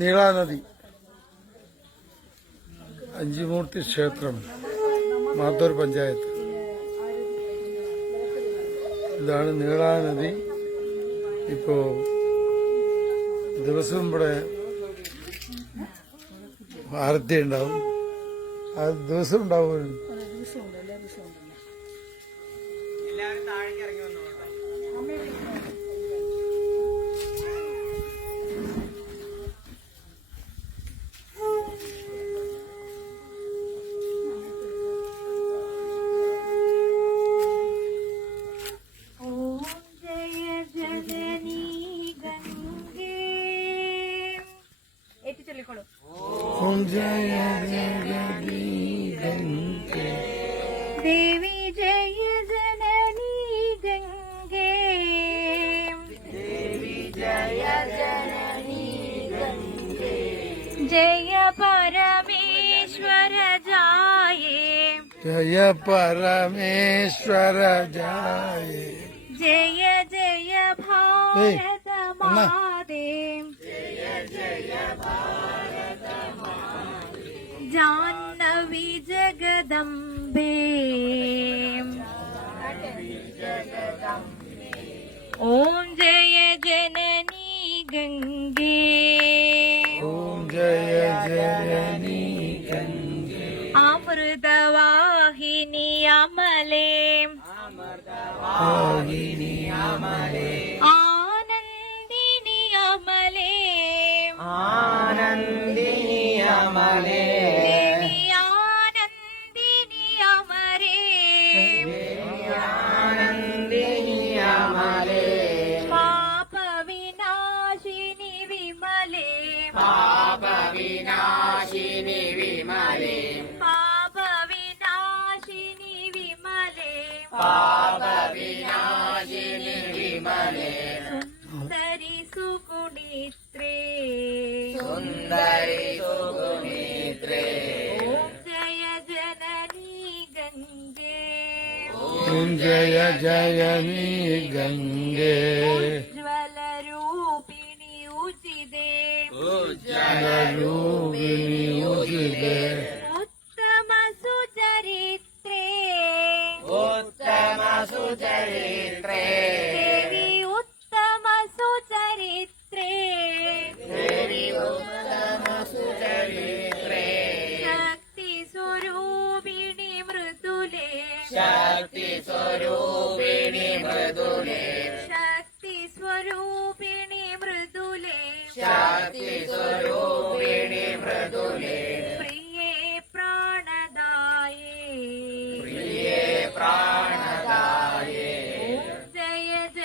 നീളാനദി അഞ്ചുമൂർത്തി ക്ഷേത്രം, മാത്തൂർ പഞ്ചായത്ത്. ഇതാണ് നീളാനദി. ഇപ്പോ ദിവസവും ഇവിടെ ആരത്തി ഉണ്ടാവും. അത് ദിവസം ഉണ്ടാവും. ഓം ജയ ജഗദീ ഗംഗേ ദേവി ജയ ജനനീ ഗംഗേ, ദേവി ജയ ജനനീ ഗംഗേ, ജയ പരമേശ്വര ജായേ, ജയ പരമേശ്വര ജായേ, ജയ ജയ ഭാരത മാതേ, ജാഹ്നവി ജഗദംബേ, ഓം ജയ ജനനീ ഗംഗേ, ഓം ജയ ജനനീ ഗംഗേ, അമൃതവാഹിനി അമലേ, വാഹിനി അമലേ, ആനന്ദിനി അമലേ, ആനന്ദിനി അമലേ, ദേവി ആനന്ദിനി അമരേ, ആനന്ദിനി അമലേ, പാപവിനാശിനി വിമലേ, പാപവിനാശിനി വിമലേ, പാപവിനാശിനി വിമലേ, പാപവിനാശിനി വിമലേ, സുന്ദരി സുഗുണിത്രേ, സുന്ദരി സുഗുണിത്രേ, ഓം ജയ ജനനീ ഗംഗേ, ഓം ജയ ജനനീ ഗംഗേ, ഉജ്ജ്വലരൂപിണി ഉചിതേ, ഉജ്ജ്വലരൂപിണി ഉദിതേ, ഉത്തമ സുചരിത്രേ, ഉത്തമ സുചരിത്രേ, ദേവി ഉത്തമ സുചരിത്രേ, ദേവി ഉത്തമ സുചരിത്രേ, ശക്തി സ്വരൂപിണി മൃദുലേ, ശക്തി സ്വരൂപിണി മൃദുലേ, ശക്തി സ്വരൂപിണി മൃദുലേ, ശക്തി സ്വരൂപിണി മൃദുലേ,